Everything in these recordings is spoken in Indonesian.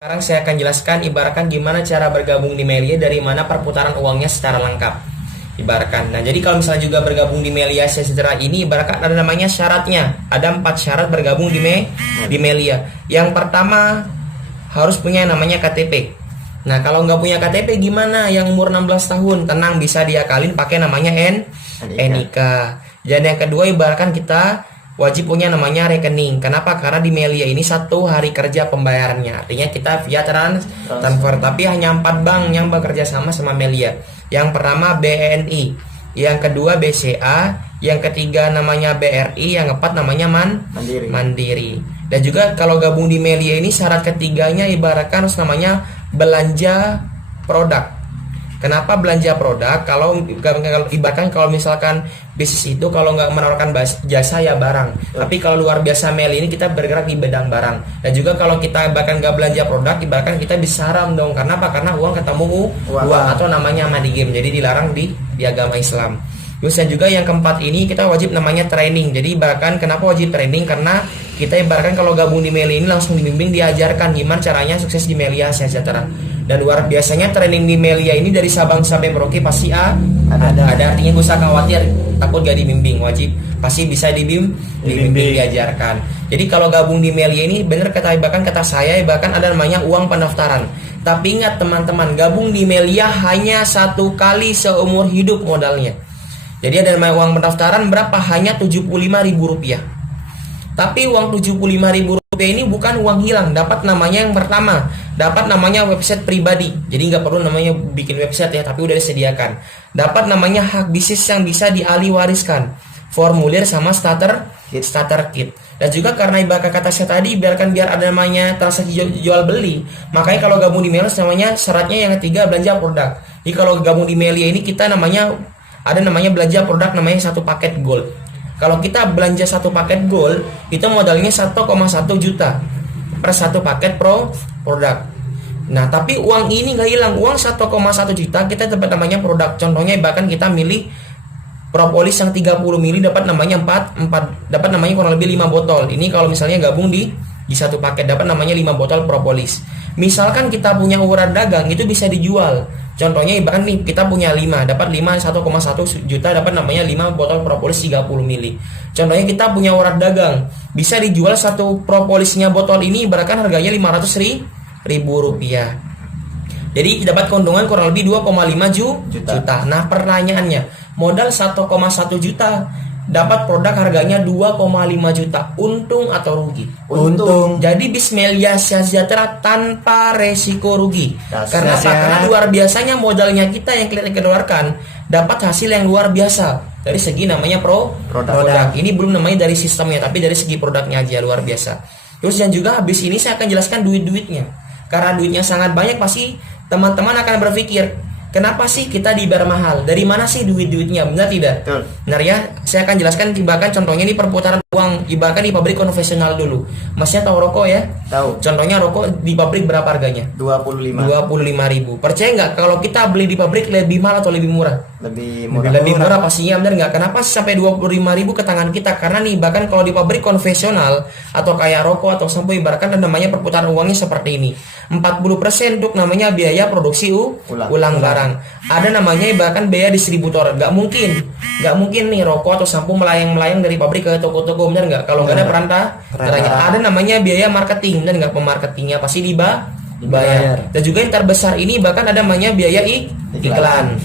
Sekarang saya akan jelaskan ibaratkan gimana cara bergabung di Melia, dari mana perputaran uangnya secara lengkap. Ibaratkan. Nah, jadi kalau misalnya juga bergabung di Melia Sejahtera ini, ibaratkan ada namanya syaratnya. Ada 4 syarat bergabung di Melia. Yang pertama harus punya namanya KTP. Nah, kalau nggak punya KTP gimana? Yang umur 16 tahun, tenang, bisa diakalin pakai namanya NIK. Dan yang kedua ibaratkan kita wajib punya namanya rekening. Kenapa? Karena di Melia ini 1 hari kerja pembayarannya. Artinya kita via transfer. Tapi hanya 4 bank yang bekerja sama Melia. Yang pertama BNI, yang kedua BCA, yang ketiga namanya BRI, yang keempat namanya Mandiri. Dan juga kalau gabung di Melia ini syarat ketiganya ibaratkan harus namanya belanja produk. Kenapa belanja produk? Kalau ibaratkan kalau misalkan bisnis itu kalau nggak menawarkan jasa ya barang. Tapi kalau luar biasa Melia ini kita bergerak di bidang barang. Dan juga kalau kita bahkan nggak belanja produk, ibaratkan kita bisa haram dong. Karena apa? Karena uang ketemu uang atau namanya money game. Jadi dilarang di agama Islam. Terus dan juga yang keempat ini kita wajib namanya training. Jadi bahkan kenapa wajib training? Karena kita ibaratkan kalau gabung di Melia ini langsung dibimbing, diajarkan gimana caranya sukses di Melia Sejahtera. Dan luar biasanya training di Melia ini dari Sabang sampai Merauke pasti ada. Artinya gak usah khawatir takut gak dibimbing, wajib pasti bisa dibimbing, diajarkan. Jadi kalau gabung di Melia ini bener bahkan kata saya bahkan ada namanya uang pendaftaran. Tapi ingat teman-teman, gabung di Melia hanya 1 kali seumur hidup modalnya. Jadi ada namanya uang pendaftaran berapa? Hanya Rp75.000. Tapi uang Rp75.000 ini bukan uang hilang. Dapat namanya yang pertama, dapat namanya website pribadi. Jadi nggak perlu namanya bikin website ya, tapi udah disediakan. Dapat namanya hak bisnis yang bisa dialihwariskan, formulir sama starter kit. Dan juga karena ibarat kata saya tadi, biar ada namanya transaksi jual beli. Makanya kalau gabung di Melia namanya syaratnya yang ketiga belanja produk. Jadi kalau gabung di Melia ini kita ada namanya belanja produk namanya 1 paket gold. Kalau kita belanja 1 paket gold, itu modalnya 1,1 juta per 1 paket produk. Nah, tapi uang ini nggak hilang. Uang 1,1 juta kita dapat namanya produk. Contohnya bahkan kita milih propolis yang 30 ml dapat namanya 4 dapat namanya kurang lebih 5 botol. Ini kalau misalnya gabung di 1 paket dapat namanya 5 botol propolis. Misalkan kita punya ukuran dagang itu bisa dijual. Contohnya ibarat nih kita punya 5, dapat 1,1 juta dapat namanya 5 botol propolis 30 ml. Contohnya kita punya urat dagang, bisa dijual 1 propolisnya botol ini ibaratkan harganya Rp500.000. Jadi dapat keuntungan kurang lebih 2,5 juta. Nah, pertanyaannya, modal 1,1 juta dapat produk harganya 2,5 juta. Untung atau rugi? Untung. Jadi Melia Sejahtera tanpa resiko rugi. Karena luar biasanya modalnya kita yang kita keluarkan dapat hasil yang luar biasa. Dari segi namanya produk. Ini belum namanya dari sistemnya, tapi dari segi produknya aja luar biasa. Terus dan juga habis ini saya akan jelaskan duitnya. Karena duitnya sangat banyak, pasti teman-teman akan berpikir, kenapa sih kita dibayar mahal? Dari mana sih duitnya? Benar tidak? Betul. Benar ya? Saya akan jelaskan bahkan contohnya ini perputaran uang ibaratkan di pabrik konvensional dulu. Masnya tahu rokok ya? Tahu. Contohnya rokok di pabrik berapa harganya? 25.000. Percaya nggak kalau kita beli di pabrik lebih mahal atau lebih murah? Lebih murah pastinya, benar nggak? Kenapa sampai 25.000 ke tangan kita? Karena nih bahkan kalau di pabrik konvensional atau kayak rokok atau sampo ibaratkan namanya perputaran uangnya seperti ini. 40% untuk namanya biaya produksi ulang barang. Ada namanya bahkan biaya distributor. Nggak mungkin nih rokok atau sampo melayang dari pabrik ke toko-toko, benar nggak? Kalau nggak ada perantaranya. Ada namanya biaya marketing, dan nggak, pemarketingnya pasti dibayar. Dan juga yang terbesar ini bahkan ada namanya biaya iklan.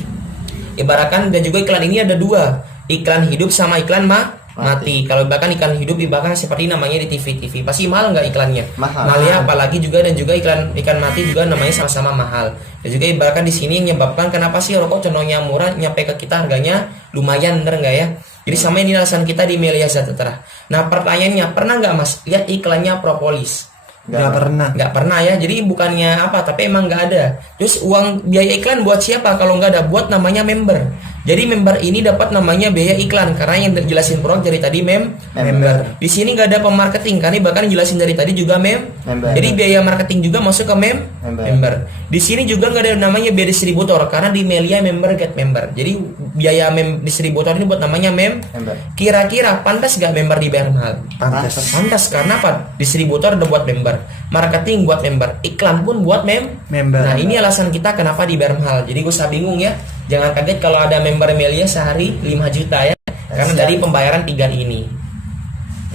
Ibaratkan dan juga iklan ini ada 2, iklan hidup sama iklan mati. Kalau bahkan iklan hidup bahkan seperti namanya di TV pasti mahal nggak iklannya? Mahal ya, apalagi juga dan juga iklan mati juga namanya sama-sama mahal. Dan juga ibaratkan di sini yang menyebabkan kenapa sih rokok contohnya murah nyampe ke kita harganya lumayan, bener nggak ya? Jadi sama ini alasan kita di Melia Sejahtera. Nah, pertanyaannya, pernah nggak Mas lihat iklannya propolis? Nggak pernah ya. Jadi bukannya apa, tapi emang nggak ada. Terus uang biaya iklan buat siapa kalau nggak ada? Buat namanya member. Jadi member ini dapat namanya biaya iklan karena yang jelasin produk dari tadi member. Di sini nggak ada pemarketing karena bahkan jelasin dari tadi juga member. Jadi biaya marketing juga masuk ke member. Di sini juga nggak ada namanya biaya distributor karena di Melia member get member. Jadi biaya distributor ini buat namanya member. Kira-kira pantas nggak member dibayar mahal? Pantas karena apa? Distributor udah buat member, marketing buat member, iklan pun buat member. Nah ini alasan kita kenapa dibayar mahal. Jadi gue usah bingung ya. Jangan kaget kalau ada member Melia sehari 5 juta ya. Karena dari pembayaran 3 ini.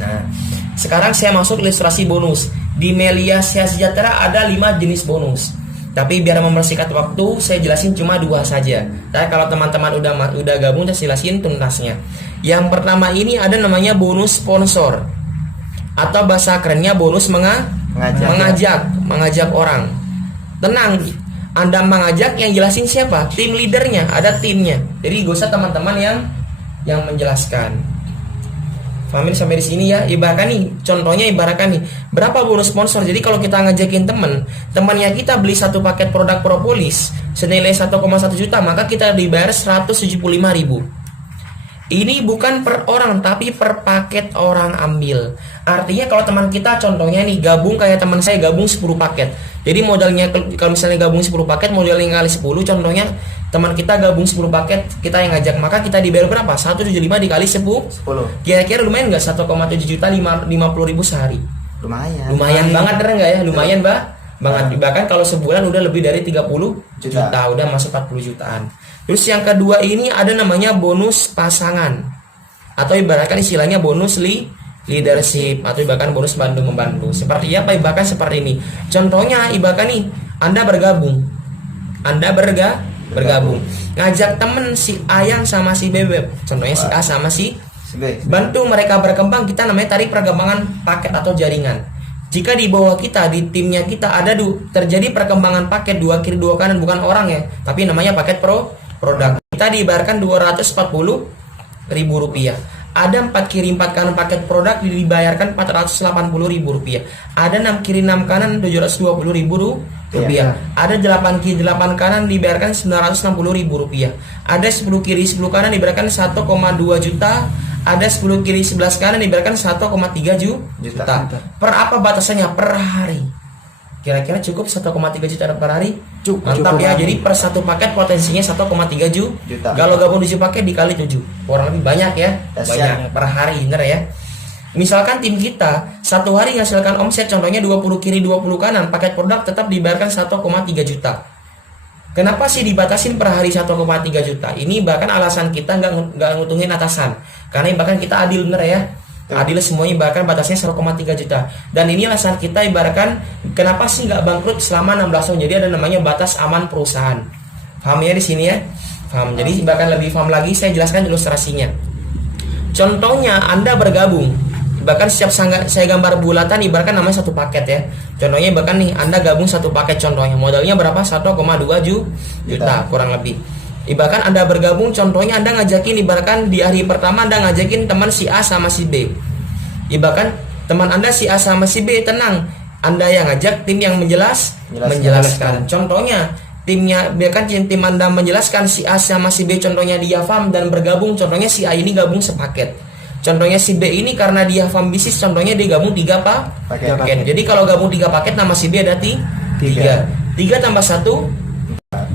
Nah, sekarang saya masuk ilustrasi bonus. Di Melia Sehat Sejahtera ada 5 jenis bonus. Tapi biar mempersingkat waktu, saya jelasin cuma 2 saja. Tapi kalau teman-teman udah gabung, saya jelasin tuntasnya. Yang pertama ini ada namanya bonus sponsor. Atau bahasa kerennya bonus mengajak orang. Tenang, Anda mengajak yang jelasin siapa? Tim leadernya, ada timnya. Jadi gak usah teman-teman yang menjelaskan. Pahamin sampai di sini ya. Ibaratkan nih, contohnya ibaratkan nih, berapa bonus sponsor? Jadi kalau kita ngajakin temannya kita beli satu paket produk propolis senilai 1,1 juta, maka kita dibayar 175.000. Ini bukan per orang tapi per paket orang ambil. Artinya kalau teman kita contohnya nih gabung kayak teman saya gabung 10 paket. Jadi modalnya kalau misalnya gabung 10 paket modalnya kali 10, contohnya teman kita gabung 10 paket, kita yang ngajak, maka kita dibayar berapa? 175 dikali 10. Kira-kira lumayan enggak 1,7 juta 50.000 sehari? Lumayan banget enggak ya? Lumayan banget. Bahkan kalau sebulan udah lebih dari 30 juta, udah masuk 40 jutaan. Terus yang kedua ini ada namanya bonus pasangan. Atau ibaratkan istilahnya bonus leadership atau ibaratkan bonus bantu-membantu. Seperti apa? Ibaratkan seperti ini. Contohnya ibaratkan nih, Anda bergabung. Ngajak temen si Ayang sama si Bebek. Contohnya si A sama si B. Bantu mereka berkembang, kita namanya tarik perkembangan paket atau jaringan. Jika di bawah kita, di timnya kita ada terjadi perkembangan paket 2 kiri 2 kanan, bukan orang ya, tapi namanya paket produk. Kita dibayarkan 240.000 rupiah. Ada 4 kiri 4 kanan paket produk dibayarkan 480.000 rupiah. Ada 6 kiri 6 kanan 720.000 rupiah. Ada 8 kiri 8 kanan dibayarkan 960.000 rupiah. Ada 10 kiri 10 kanan dibayarkan 1,2 juta. Ada 10 kiri 11 kanan dibayarkan 1,3 juta. Per apa batasannya? Per hari. Kira-kira cukup 1,3 juta per hari? Mantap ya. Jadi per satu paket potensinya 1,3 juta. Kalau gabung 7 paket dikali 7, kurang lebih banyak ya. Banyak per hari, bener ya. Misalkan tim kita satu hari menghasilkan omset contohnya 20 kiri 20 kanan, paket produk tetap dibayarkan 1,3 juta. Kenapa sih dibatasin per hari 1,3 juta? Ini bahkan alasan kita nggak nguntungin atasan. Karena bahkan kita adil, bener ya. Adil semuanya, bahkan batasnya 1,3 juta. Dan ini alasan kita ibaratkan kenapa sih nggak bangkrut selama 16 tahun. Jadi ada namanya batas aman perusahaan. Paham ya di sini ya? Paham. Jadi bahkan lebih paham lagi saya jelaskan ilustrasinya. Contohnya Anda bergabung, bahkan setiap saya gambar bulatan ibaratkan namanya satu paket ya. Contohnya bahkan nih Anda gabung satu paket, contohnya modalnya berapa? 1,2 juta kurang lebih. Ibaratkan Anda bergabung, contohnya Anda ngajakin, ibaratkan di hari pertama Anda ngajakin teman si A sama si B. Ibaratkan teman Anda si A sama si B, tenang, Anda yang ngajak, tim yang menjelaskan. Contohnya timnya, biarkan tim Anda menjelaskan si A sama si B, contohnya dia farm dan bergabung, contohnya si A ini gabung sepaket. Contohnya si B ini karena dia farm bisnis, contohnya dia gabung 3 paket. Jadi kalau gabung 3 paket nama si B ada 3 tambah 1.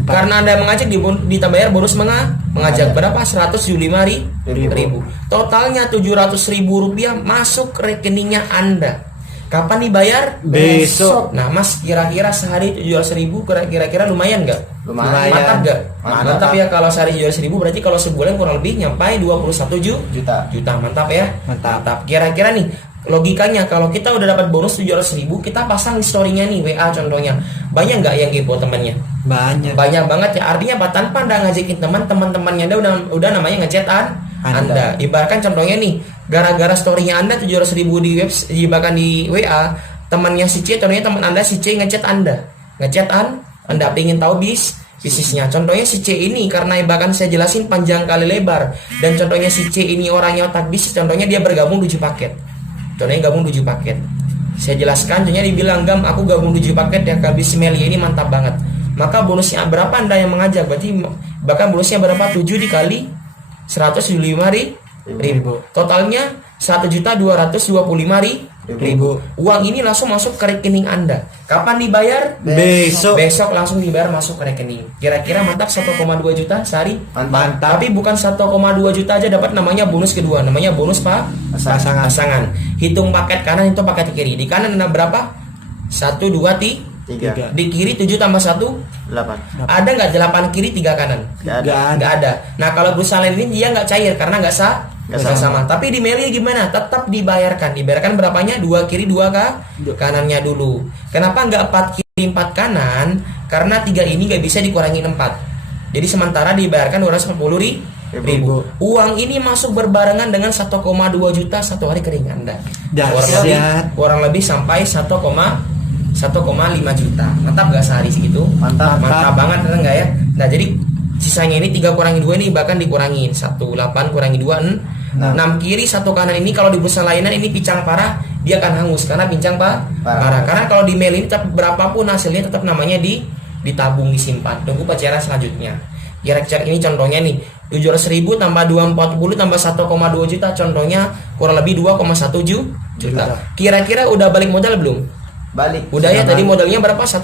Karena Anda mengajak ditambayar bonus mengajak berapa? 175.000. Totalnya 700.000 rupiah masuk rekeningnya Anda. Kapan dibayar? Besok. Nah Mas, kira-kira sehari 700.000 kira-kira lumayan nggak? Lumayan. Mantap nggak? Mantap ya. Kalau sehari 700.000 berarti kalau sebulan kurang lebih nyampai 21 juta. Mantap ya? Mantap. Kira-kira nih logikanya kalau kita udah dapat bonus 700.000, kita pasang di story-nya nih, WA contohnya. Banyak nggak yang kepo temannya? Banyak banget ya. Artinya apa? Tanpa Anda ngajakin teman-temannya Anda udah namanya ngechat Anda. Ibaratkan contohnya nih, gara-gara story-nya Anda 700.000 di web, bahkan di WA, temannya si C, contohnya teman Anda si C ngechat Anda pengen tahu bisnisnya. Contohnya si C ini karena bahkan saya jelasin panjang kali lebar, dan contohnya si C ini orangnya otak bisnis, contohnya dia bergabung 7 paket. Contohnya gabung 7 paket. Saya jelaskan, contohnya dibilang, Gam, aku gabung 7 paket ya, habis Melia ini mantap banget. Maka bonusnya berapa Anda yang mengajak? Berarti bahkan bonusnya berapa? 7 dikali 175.000. Totalnya 1.225.000. Uang ini langsung masuk ke rekening Anda. Kapan dibayar? Besok langsung dibayar, masuk ke rekening. Kira-kira mantap 1,2 juta sehari? Mantap. Tapi bukan 1,2 juta aja dapat, namanya bonus kedua, namanya bonus pasangan. Hitung paket kanan, itu paket kiri. Di kanan ada berapa? 1, 2, 3. Di kiri 7 tambah 1 8. Ada nggak 8 kiri 3 kanan? Nggak ada. Nah kalau perusahaan lain ini dia nggak cair karena nggak sama. Tapi di Melia gimana? Tetap dibayarkan. Dibayarkan berapanya? 2 kiri 2 kanannya dulu. Kenapa nggak 4 kiri 4 kanan? Karena 3 ini nggak bisa dikurangi 4. Jadi sementara dibayarkan 240.000. Uang ini masuk berbarengan dengan 1,2 juta satu hari kering Anda. Kurang lebih sampai 1,5 juta. Mantap gak sehari segitu? Mantap banget, enggak ya? Nah jadi sisanya ini 3 kurangi 2 ini bahkan dikurangin 1, 8 kurangi 2 6 kiri 1 kanan ini kalau di perusahaan layanan ini pincang parah, dia akan hangus karena pincang parah. Karena kalau di mail ini tetap berapapun hasilnya tetap namanya ditabung, disimpan, tunggu pencairan selanjutnya. Kira-kira ini contohnya nih 700.000 tambah 240 tambah 1,2 juta, contohnya kurang lebih 2,1 juta. Kira-kira udah balik modal belum? Balik. Udah ya, tadi modalnya berapa? 1,2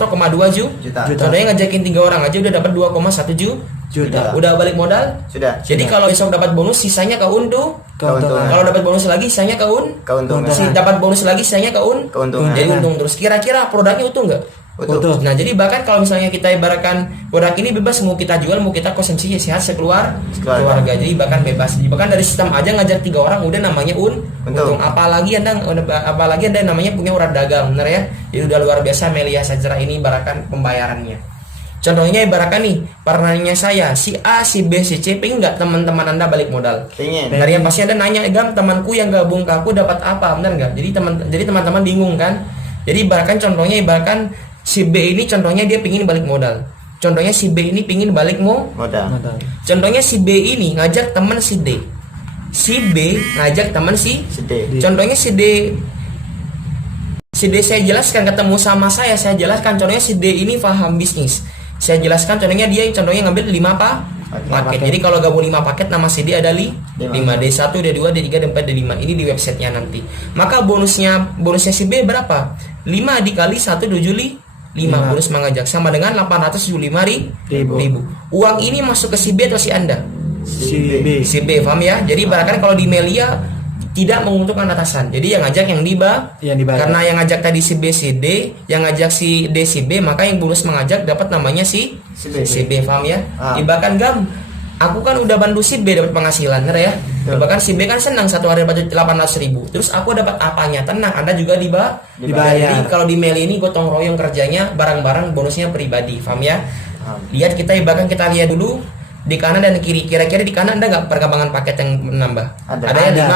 juta. Contohnya ngajakin 3 orang aja udah dapat 2,1 juta. Udah balik modal? Sudah. Jadi kalau besok dapat bonus sisanya keuntungan. Kalau dapat bonus lagi sisanya keuntungan. Dapat bonus lagi sisanya keuntungan. Jadi untung terus. Kira-kira produknya utuh nggak? Utuh. Nah jadi bahkan kalau misalnya kita ibaratkan produk ini bebas, mau kita jual mau kita konsumsi sehat sekeluarga. Jadi bahkan bebas. Bahkan dari sistem aja ngajak 3 orang udah namanya untung. Apalagi anda namanya punya urat dagang, bener ya? Jadi udah luar biasa Melia Sajarah ini ibaratkan pembayarannya. Contohnya ibaratkan nih, partnernya saya si A, si B, si C, pengen nggak teman-teman anda balik modal? Pengen. Dari yang pasti anda nanya, Gam, temanku yang gabung ke aku dapat apa, bener nggak? Jadi teman-teman bingung kan? Jadi ibaratkan contohnya ibaratkan si B ini contohnya dia pingin balik modal. Contohnya si B ini pingin balik modal. Contohnya si B ini ngajak teman si D. Si B ngajak teman si D. Contohnya si D saya jelaskan ketemu sama saya jelaskan contohnya si D ini paham bisnis. Saya jelaskan contohnya dia ngambil 5 paket. Jadi kalau gabung 5 paket nama si D ada 5. D1, D2, D3, D4, D5. Ini di websitenya nanti. Maka bonusnya si B berapa? 5 dikali 175. Bonus mengajak sama dengan 875.000. Uang ini masuk ke si B atau si Anda? Si B, paham ya? Jadi bahkan kalau di Melia tidak menguntungkan atasan. Jadi yang ngajak yang dibayar. Karena yang ngajak tadi si B, si D, yang ngajak si D, si B, maka yang bonus mengajak dapat namanya si B, paham ya? Bahkan Gam, aku kan udah bantu si B dapat penghasilan, ya? Bahkan si B kan senang satu hari dapat 800.000. Terus aku dapat apanya? Tenang, Anda juga dibayar. Jadi kalau di Meli ini gotong royong kerjanya, barang-barang bonusnya pribadi, paham ya? Lihat bahkan kita lihat dulu di kanan dan kiri. Kira-kira di kanan ada nggak perkembangan paket yang menambah? Ada ya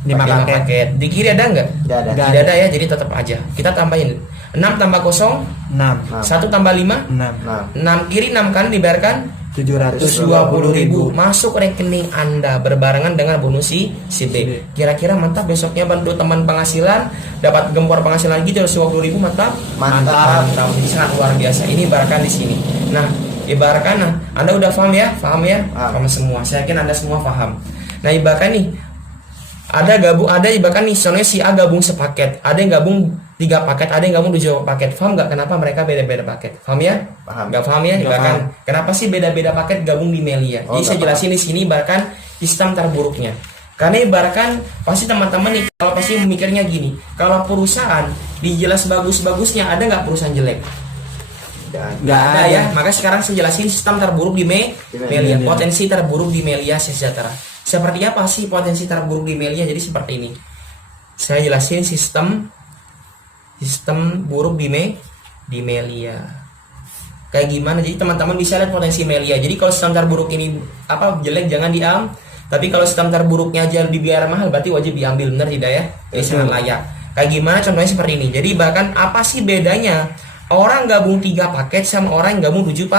5 paket. Di kiri ada nggak? Tidak ada ya. Jadi tetap aja. Kita tambahin 6 tambah 0 6. 1 tambah 5 6 kiri 6 kanan dibayarkan 720.000 masuk rekening Anda berbarengan dengan bonus si B. Kira-kira mantap, besoknya bantu teman penghasilan dapat gempor penghasilan gitu 220.000. mantap. Ini sangat luar biasa. Ini ibaratkan di sini. Nah, ibaratkan Anda udah paham ya? Paham semua. Saya yakin Anda semua paham. Nah, ibaratkan nih ada ibaratkan nih soalnya si A gabung sepaket, ada yang gabung 3 paket, ada yang gabung 7 paket. Paham nggak kenapa mereka beda-beda paket? Paham ya? Nggak paham ya? Bahkan kenapa sih beda-beda paket gabung di Melia? Jadi saya jelasin di sini bahkan sistem terburuknya. Karena ibaratkan pasti teman-teman nih kalau pasti mikirnya gini, kalau perusahaan dijelas bagus-bagusnya, ada nggak perusahaan jelek? Nggak ada ya. Maka sekarang saya jelasin sistem terburuk di Melia. Potensi terburuk di Melia Sejahtera. Seperti apa sih potensi terburuk di Melia? Jadi seperti ini. Saya jelasin sistem buruk di Melia. Kayak gimana? Jadi teman-teman bisa lihat potensi Melia. Jadi kalau sistem terburuk ini jelek jangan diam. Tapi kalau sistem terburuknya aja dibiayar mahal berarti wajib diambil, benar tidak ya? Jadi sangat layak. Kayak gimana? Contohnya seperti ini. Jadi bahkan apa sih bedanya orang gabung 3 paket sama orang yang gabung 7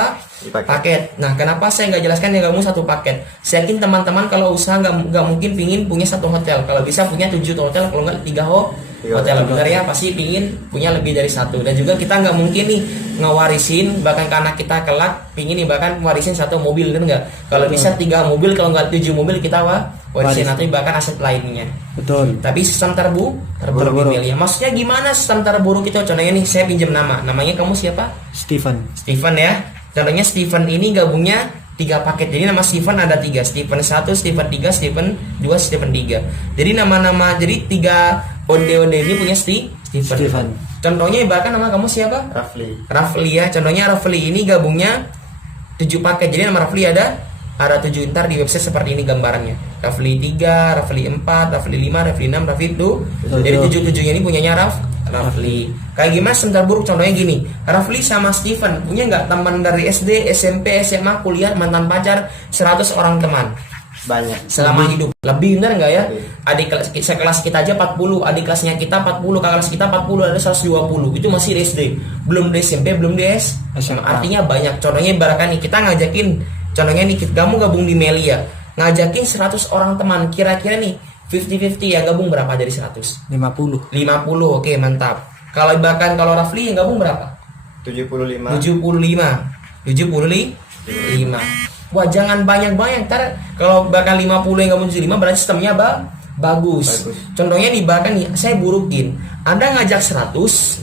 paket? Nah, kenapa saya nggak jelaskan yang gabung 1 paket? Saya yakin teman-teman kalau usaha nggak mungkin pingin punya 1 hotel. Kalau bisa punya 7 hotel, kalau nggak 3 Hotel bener ya, pasti pingin punya lebih dari satu. Dan juga kita nggak mungkin nih ngewarisin, bahkan karena kita kelak pingin nih bahkan warisin satu mobil, kan nggak? Kalau bisa 3 mobil, kalau nggak 7 mobil kita warisin atau bahkan aset lainnya. Betul. Tapi sistem terburuk di Melia. Maksudnya gimana sistem terburuk itu? Contohnya nih, saya pinjam namanya kamu siapa? Steven Ya. Contohnya Steven ini gabungnya 3 paket. Jadi nama Steven ada 3, Steven 1, Steven 3, Steven 2, Steven 3. Jadi nama-nama, jadi 3 OD ini punya Steven. Contohnya bahkan nama kamu siapa? Rafli ya. Contohnya Rafli ini gabungnya 7 paket. Jadi nama Rafli ada 7, ntar di website seperti ini gambarannya. Rafli 3, Rafli 4, Rafli 5, Rafli 6, Rafli 2. Jadi 7-7-nya ini punyanya Rafli. Kayak gimana sebentar buruk? Contohnya gini, Rafli sama Steven punya nggak teman dari SD, SMP, SMA, kuliah, mantan pacar 100 orang teman? Banyak. Selama hidup. Lebih, bener nggak ya? Adik sekelas kita aja 40, adik kelasnya kita 40, kakak kelas kita 40, ada 120. Itu masih di SD. Belum di SMP, belum di SMA. Artinya banyak. Contohnya ibaratkan nih, kita ngajakin, contohnya nih, kamu gabung di Melia, ngajakin 100 orang teman, kira-kira nih 50-50 yang gabung berapa dari 100? 50. Oke, mantap. Kalau bahkan kalau Rafli yang gabung berapa? 75. Wah, jangan banyak-banyak. Ntar kalau bahkan 50 yang gabung 75 berarti sistemnya bagus. Contohnya nih, bahkan nih saya burukin. Anda ngajak 100,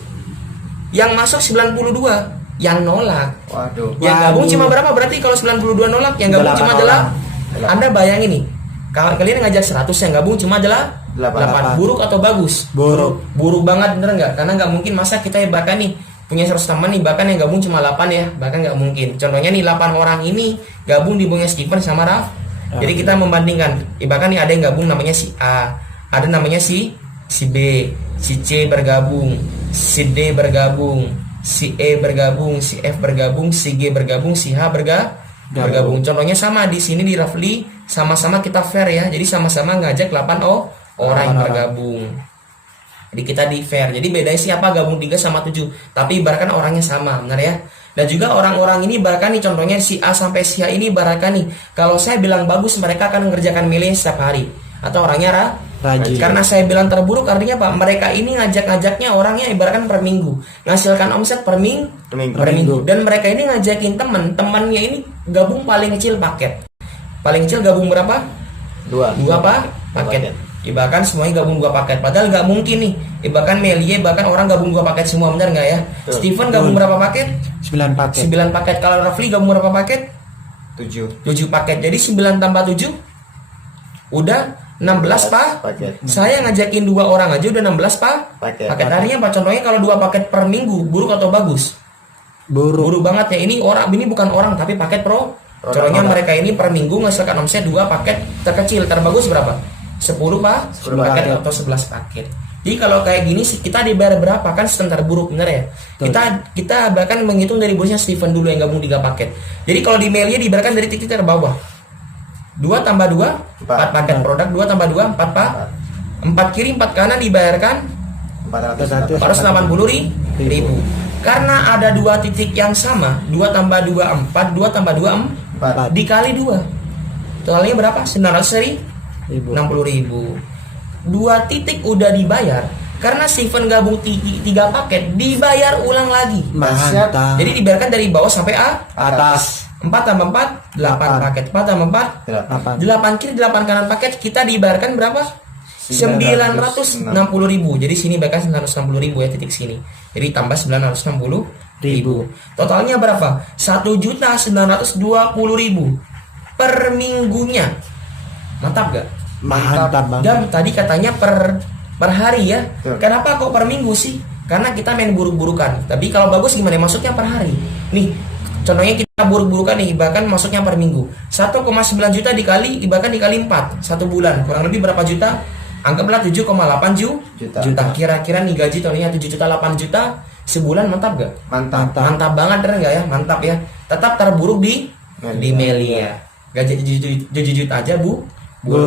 yang masuk 92, yang nolak. Waduh. Yang gabung cuma berapa? Berarti kalau 92 nolak, yang gabung cuma adalah. Anda bayangin nih, kalau kalian ngajak 100, yang gabung cuma adalah 8. Buruk atau bagus? Buruk banget, bener nggak? Karena nggak mungkin masa kita bahkan nih punya 100 teman nih, bahkan yang gabung cuma 8 ya, bahkan nggak mungkin. Contohnya nih 8 orang ini gabung di bunganya Steven sama Raf. Jadi kita membandingkan, bahkan nih ada yang gabung namanya si A, ada namanya si B, si C bergabung, si D bergabung, si E bergabung, si F bergabung, si G bergabung, si H bergabung. Contohnya sama di sini di Rafli, sama-sama kita fair ya. Jadi sama-sama ngajak 8 orang yang bergabung. Jadi kita di fair. Jadi bedanya siapa gabung 3 sama 7, tapi ibaratkan orangnya sama, benar ya. Dan juga orang-orang ini ibaratkan nih, contohnya si A sampai si A ini ibaratkan nih, kalau saya bilang bagus, mereka akan mengerjakan Melia setiap hari. Atau orangnya rajin. Karena saya bilang terburuk artinya apa? Mereka ini ngajak-ngajaknya orangnya ibaratkan per minggu, ngasilkan omset per minggu. Dan mereka ini ngajakin temannya ini gabung paling kecil paket. Paling kecil gabung berapa? 2 paket. Ibaratkan semuanya gabung 2 paket. Padahal nggak mungkin nih. Ibaratkan Melia, bahkan orang gabung 2 paket semua, benar nggak ya? Steven gabung berapa paket? 9 paket. 9 paket. Kalau Rafli gabung berapa paket? 7 paket. Jadi 9 tambah 7 udah 16 paket. Saya ngajakin 2 orang aja udah 16 paket. Artinya apa? Contohnya kalau 2 paket per minggu, buruk atau bagus? Buruk banget ya. Ini bukan orang tapi paket pro. Contohnya mereka ini per minggu menghasilkan omset 2 paket terkecil, terbagus berapa? 10 paket atau 11 paket. Jadi kalau kayak gini sih kita dibayar berapa, kan sistem terburuk, bener ya? Kita bahkan menghitung dari bosnya Steven dulu yang gabung 3 paket. Jadi kalau di Melia dibayarkan dari titik terbawah. 2 tambah 2 4 paket produk, 2 tambah 2 4 kiri 4 kanan dibayarkan 480.000. Karena ada 2 titik yang sama, 2 tambah 2 4, 2 tambah 2 4 dikali 2. Totalnya berapa? 960.000. 2 titik udah dibayar. Karena Steven gabung 3 paket, dibayar ulang lagi. Mantap. Jadi dibayarkan dari bawah sampai atas. 4 tambah 4 8 paket. 4 tambah 4 8 kiri 8 kanan paket, kita dibayarkan berapa? 960.000. Jadi sini bahkan 960.000 ya, titik sini. Jadi tambah 960.000. Totalnya berapa? 1.920.000 per minggunya. Mantap gak? Mantap banget. Dan tadi katanya per hari ya. Kenapa kok per minggu sih? Karena kita main buruk-burukan. Tapi kalau bagus gimana? Masuknya per hari. Nih, contohnya kita buruk-burukan nih, bahkan masuknya per minggu. 1,9 juta dikali 4 1 bulan. Kurang lebih berapa juta? Anggaplah 7,8 juta. Kira-kira nih gaji tahunnya 7 juta 8 juta sebulan, mantap gak? Mantap banget, bener gak ya? Mantap ya. Tetap terburuk di Melia. Gaji 7 juta aja buruk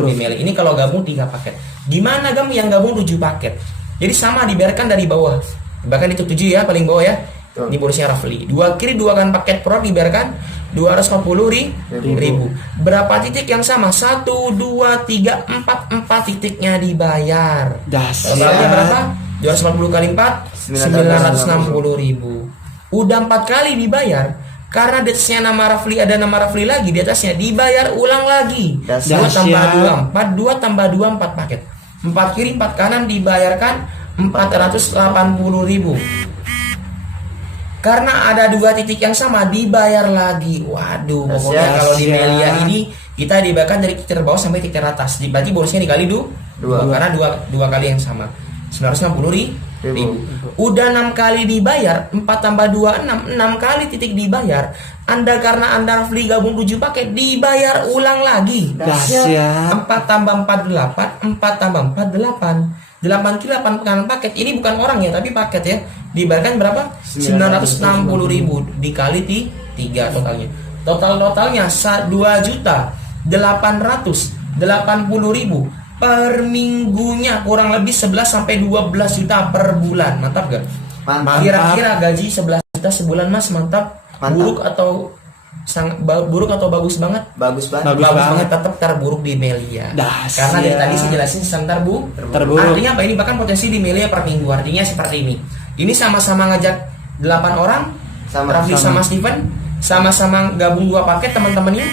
di Melia. Ini kalau gabung 3 paket. Gimana yang gabung 7 paket? Jadi sama dibiarkan dari bawah. Bahkan itu 7 ya, paling bawah ya. Ini bonusnya Rafli. 2 kiri 2 kan paket pro dibiarkan 240.000. Berapa titik yang sama? 1, 2, 3, 4 titiknya dibayar. Totalnya berapa? 240 kali 4 960.000. Udah 4 kali dibayar. Karena di atasnya nama Rafli, ada nama Rafli lagi di atasnya, dibayar ulang lagi. 2 tambah 2 4, 2 tambah 2 4 paket. 4 kiri 4 kanan dibayarkan 480.000. Karena ada 2 titik yang sama dibayar lagi. Waduh, pokoknya kalau di Melia ini kita dibayarkan dari titik terbawah sampai titik teratas. Berarti bonusnya dikali 2 karena 2 kali yang sama. 960.000. Udah 6 kali dibayar, 4 tambah 2 6 kali titik dibayar. Karena Anda Rafli gabung 7 paket dibayar ulang lagi. Dahsyat. 4 tambah 4 8, 4 tambah 4 8. 8 kali 8 pekan paket. Ini bukan orang ya, tapi paket ya. Dibayarkan berapa? 960.000 dikali 3 totalnya. Totalnya 2.880.000 per minggunya, kurang lebih 11 sampai 12 juta per bulan. Mantap gak? Mantap. Kira-kira gaji 11 juta sebulan Mas, mantap. Buruk atau bagus banget? Bagus banget. Bagus banget. Tetap terburuk di Melia. Dahsyat. Karena dari tadi saya jelasin sebentar Terburuk. Artinya apa ini? Bahkan potensi di Melia per minggu. Artinya seperti ini. Ini sama-sama ngajak 8 orang. Rafli sama Steven sama-sama gabung 2 paket teman-temannya.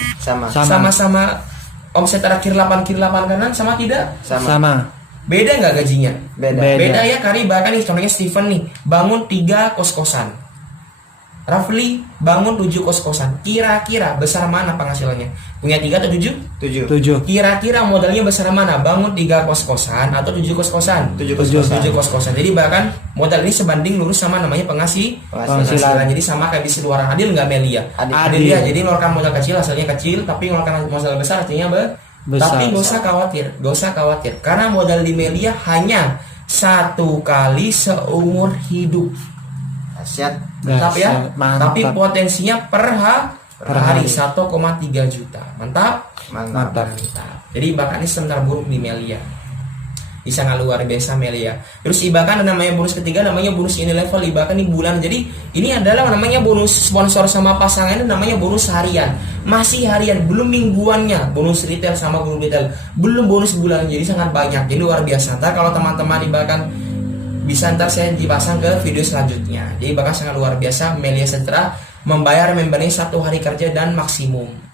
Sama-sama omset terakhir 8 kiri 8 kanan, sama tidak? Sama. Beda nggak gajinya? Beda. Ya, Kari bahkan nih contohnya Steven nih bangun 3 kos-kosan, Rafli bangun 7 kos-kosan. Kira-kira besar mana penghasilannya? Punya 3 atau 7? 7. Kira-kira modalnya besar mana? Bangun 3 kos-kosan atau 7 kos-kosan? 7 kos-kosan. 7 kos-kosan. Jadi bahkan modal ini sebanding lurus sama namanya penghasilan. Jadi sama kayak bisnis luaran. Adil nggak Melia? Adil ya. Jadi ngeluarkan modal kecil hasilnya kecil, tapi ngeluarkan modal besar artinya besar. Tapi gak usah khawatir. Karena modal di Melia hanya 1 kali seumur hidup. Mantap ya. Tapi potensinya per hari 1,3 juta. Mantap. Jadi bahkan ini sebentar buruk di Melia. Bisa nggak luar biasa Melia. Terus bahkan ada namanya bonus ketiga, namanya bonus ini level. Bahkan ini bulan. Jadi ini adalah namanya bonus sponsor sama pasangan, namanya bonus harian. Masih harian, belum mingguannya. Bonus retail sama bonus retail, belum bonus bulan. Jadi sangat banyak. Jadi luar biasa. Ntar kalau teman-teman bahkan bisa ntar saya dipasang ke video selanjutnya. Jadi bahkan sangat luar biasa. Melia Sejahtera membayar membernya 1 hari kerja dan maksimum.